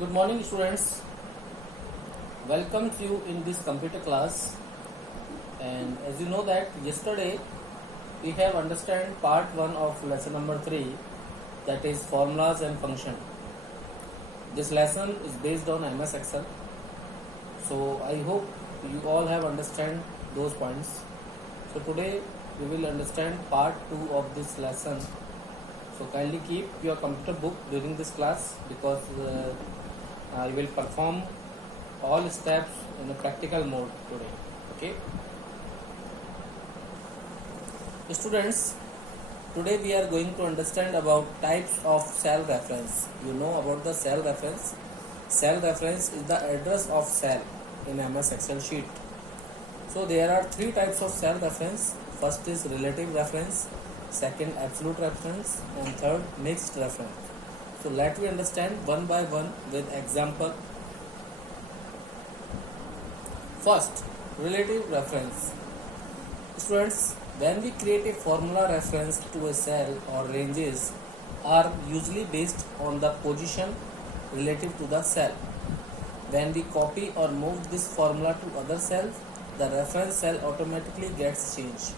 Good morning, students. Welcome to you in this computer class. And as you know that yesterday we have understand part 1 of lesson number 3, that is formulas and function. This lesson is based on MS Excel. So I hope you all have understand those points. So today we will understand part 2 of this lesson. So kindly keep your computer book during this class because you will perform all steps in a practical mode today. Okay, students, today we are going to understand about types of cell reference. You know about the cell reference. Cell reference is the address of cell in MS Excel sheet. So there are three types of cell reference. First is relative reference, second absolute reference, and third mixed reference. So let me understand one by one with example. First, relative reference. Students, when we create a formula reference to a cell or ranges are usually based on the position relative to the cell. When we copy or move this formula to other cells, the reference cell automatically gets changed.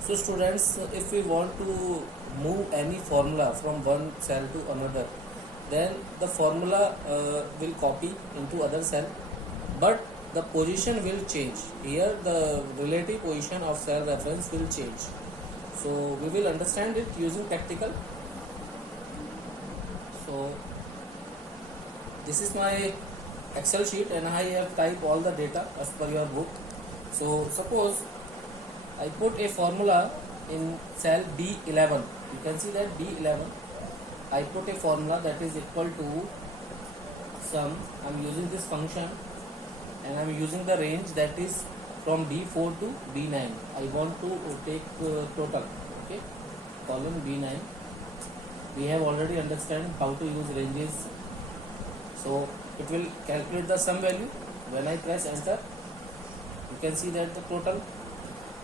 So students, if we want to move any formula from one cell to another, then the formula will copy into other cell, but the position will change. Here the relative position of cell reference will change. So we will understand it using practical. So this is my Excel sheet and I have typed all the data as per your book. So suppose I put a formula in cell B11. You can see that B11. I put a formula that is equal to sum. I am using this function and I am using the range that is from B4 to B9. I want to take total. Okay, column B9. We have already understand how to use ranges. So it will calculate the sum value. When I press enter, you can see that the total.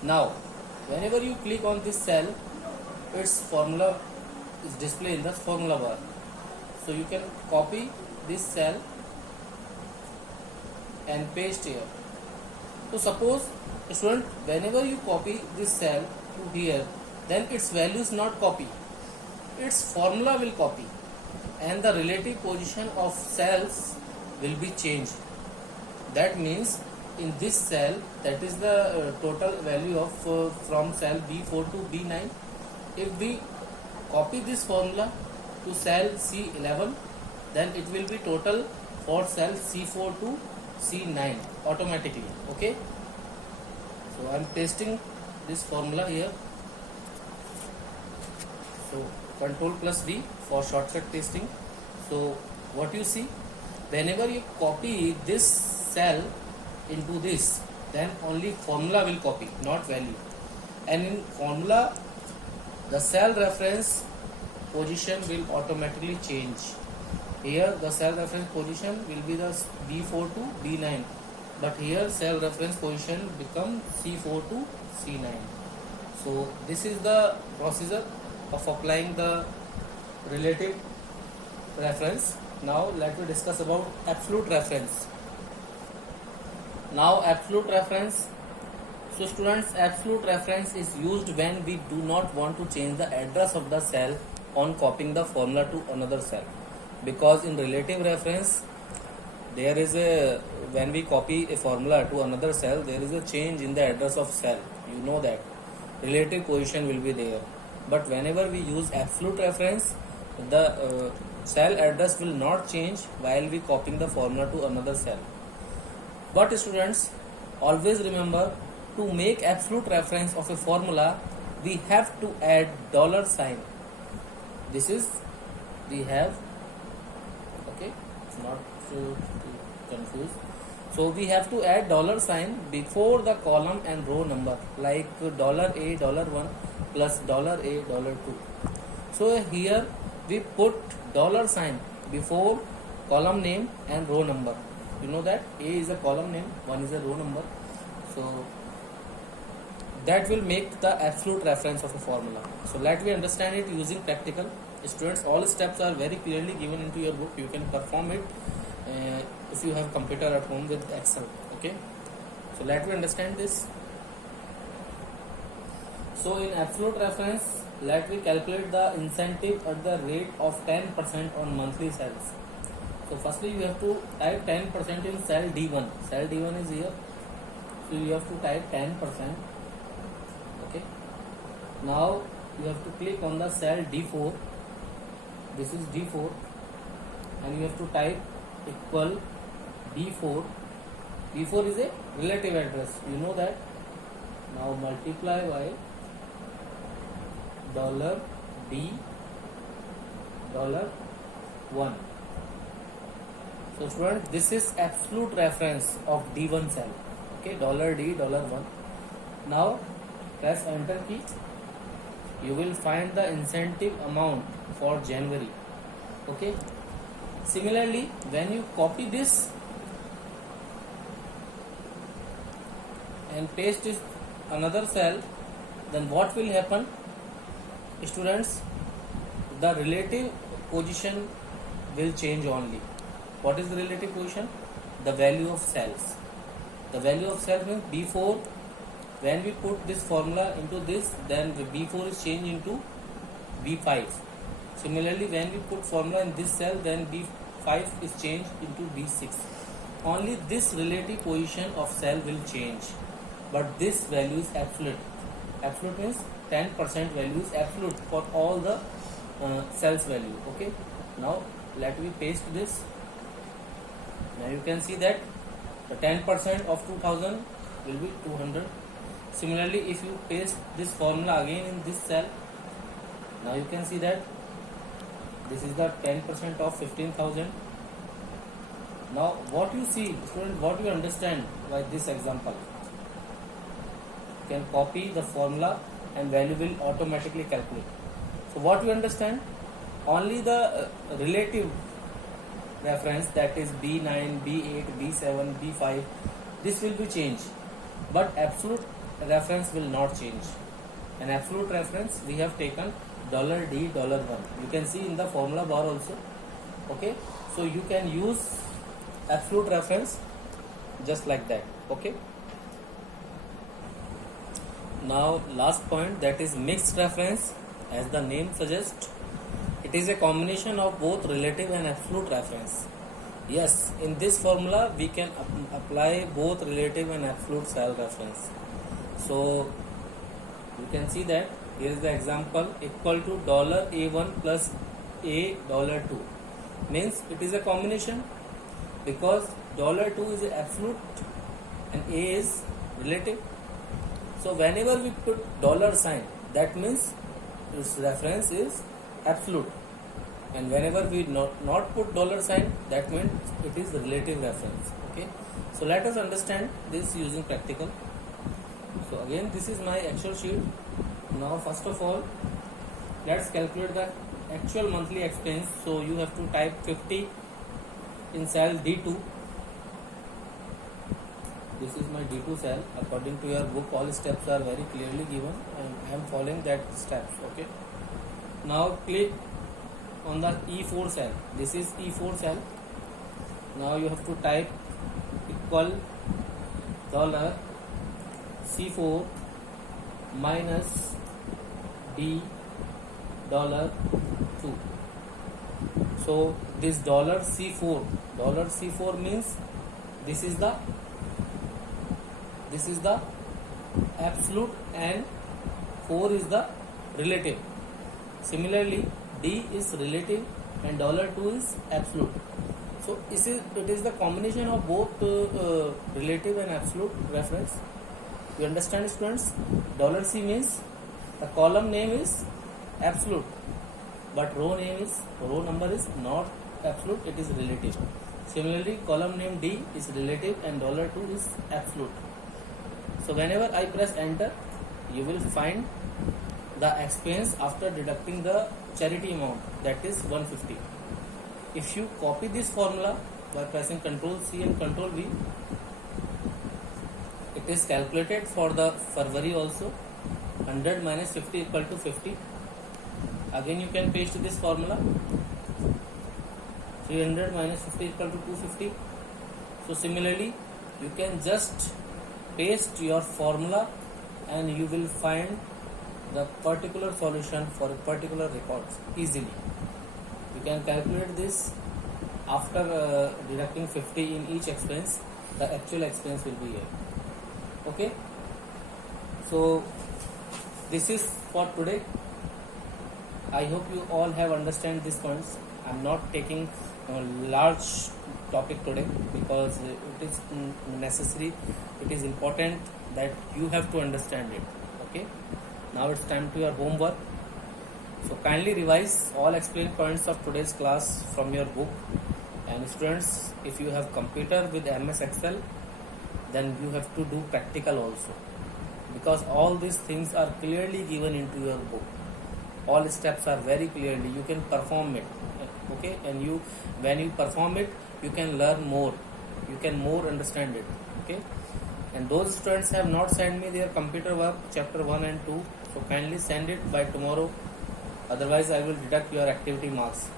Now, whenever you click on this cell, its formula is displayed in the formula bar. So you can copy this cell and paste here. So suppose, student, whenever you copy this cell to here, then its value is not copy. Its formula will copy, and the relative position of cells will be changed. That means in this cell, that is the total value of from cell B4 to B9. If we copy this formula to cell C11, then it will be total for cell C4 to C9 automatically. Okay, so I am pasting this formula here. So Control plus D for shortcut pasting. So what you see, whenever you copy this cell into this, then only formula will copy, not value. And in formula, the cell reference position will automatically change. Here the cell reference position will be the B4 to B9, but here cell reference position become C4 to C9. So this is the procedure of applying the relative reference. Now let me discuss about absolute reference. Now absolute reference. So students, absolute reference is used when we do not want to change the address of the cell on copying the formula to another cell. Because in relative reference, there is a, when we copy a formula to another cell, there is a change in the address of cell. You know that relative position will be there. But whenever we use absolute reference, the cell address will not change while we copying the formula to another cell. But students, always remember, to make absolute reference of a formula, we have to add dollar sign. This is, we have, okay, not to confuse. So we have to add dollar sign before the column and row number, like $A, $1 plus $A, $2. So here we put dollar sign before column name and row number. You know that A is a column name, 1 is a row number. So that will make the absolute reference of a formula. So let me understand it using practical. Students, all steps are very clearly given into your book. You can perform it if you have computer at home with Excel. Okay, so let me understand this. So in absolute reference, let me calculate the incentive at the rate of 10% on monthly sales. So firstly you have to type 10% in cell D1. Cell D1 is here. So you have to type 10%. Okay. Now you have to click on the cell D4. This is D4, and you have to type equal D4. D4 is a relative address. You know that. Now multiply by $D $1. So students, this is absolute reference of D1 cell. Okay, $D $1. Now press enter key. You will find the incentive amount for January. Okay. Similarly, when you copy this and paste it another cell, then what will happen? Students, the relative position will change only. What is the relative position? The value of cells. The value of cells means B4. When we put this formula into this, then the B4 is changed into B5. Similarly, when we put formula in this cell, then B5 is changed into B6. Only this relative position of cell will change, but this value is absolute. Absolute means 10% value is absolute for all the cells value. Okay. Now let me paste this. Now you can see that the 10% of 2000 will be 200. Similarly, if you paste this formula again in this cell, now you can see that this is the 10% of 15,000. Now what you see, student, what you understand by this example, you can copy the formula and value will automatically calculate. So what you understand, only the relative reference, that is B9, B8, B7, B5, this will be changed, but absolute reference will not change. An absolute reference we have taken $D $1. You can see in the formula bar also. Okay, so you can use absolute reference just like that. Okay. Now last point, that is mixed reference. As the name suggests, it is a combination of both relative and absolute reference. Yes, in this formula we can apply both relative and absolute cell reference. So you can see that here is the example, equal to $A1 plus $2 means it is a combination, because $2 is absolute and A is relative. So whenever we put $sign, that means this reference is absolute, and whenever we not put $sign, that means it is relative reference. Okay, so let us understand this using practical. So again, this is my Excel sheet. Now first of all, let's calculate the actual monthly expense. So you have to type 50 in cell D2. This is my D2 cell. According to your book, all steps are very clearly given, and I am following that steps. Okay. Now click on the E4 cell. This is E4 cell. Now you have to type equal $C4 minus D $2. So this $C4 means this is the absolute and 4 is the relative. Similarly, D is relative and $2 is absolute. So it is the combination of both relative and absolute reference. You understand, students? $C means the column name is absolute, but row number is not absolute, it is relative. Similarly, column name D is relative and $2 is absolute. So whenever I press enter, you will find the expense after deducting the charity amount, that is 150. If you copy this formula by pressing Ctrl C and Ctrl V, it is calculated for the February also. 100 minus 50 equal to 50. Again you can paste this formula. 300 minus 50 equal to 250. So similarly you can just paste your formula and you will find the particular solution for a particular record easily. You can calculate this after deducting 50 in each expense. The actual expense will be here. Okay, so this is for today. I hope you all have understand these points. I'm not taking a large topic today because it is necessary, it is important that you have to understand it. Okay, now it's time to your homework. So kindly revise all explained points of today's class from your book. And students, if you have computer with MS Excel, then you have to do practical also, because all these things are clearly given into your book. All steps are very clearly, you can perform it. Okay, and you, when you perform it, you can learn more, you can more understand it. Okay, and those students have not sent me their computer work chapter 1 and 2, so kindly send it by tomorrow, otherwise I will deduct your activity marks,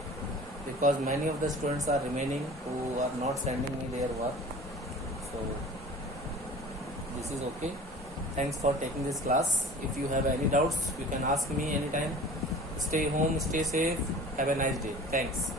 because many of the students are remaining who are not sending me their work. So this is okay. Thanks for taking this class. If you have any doubts, you can ask me anytime. Stay home, stay safe, have a nice day. Thanks.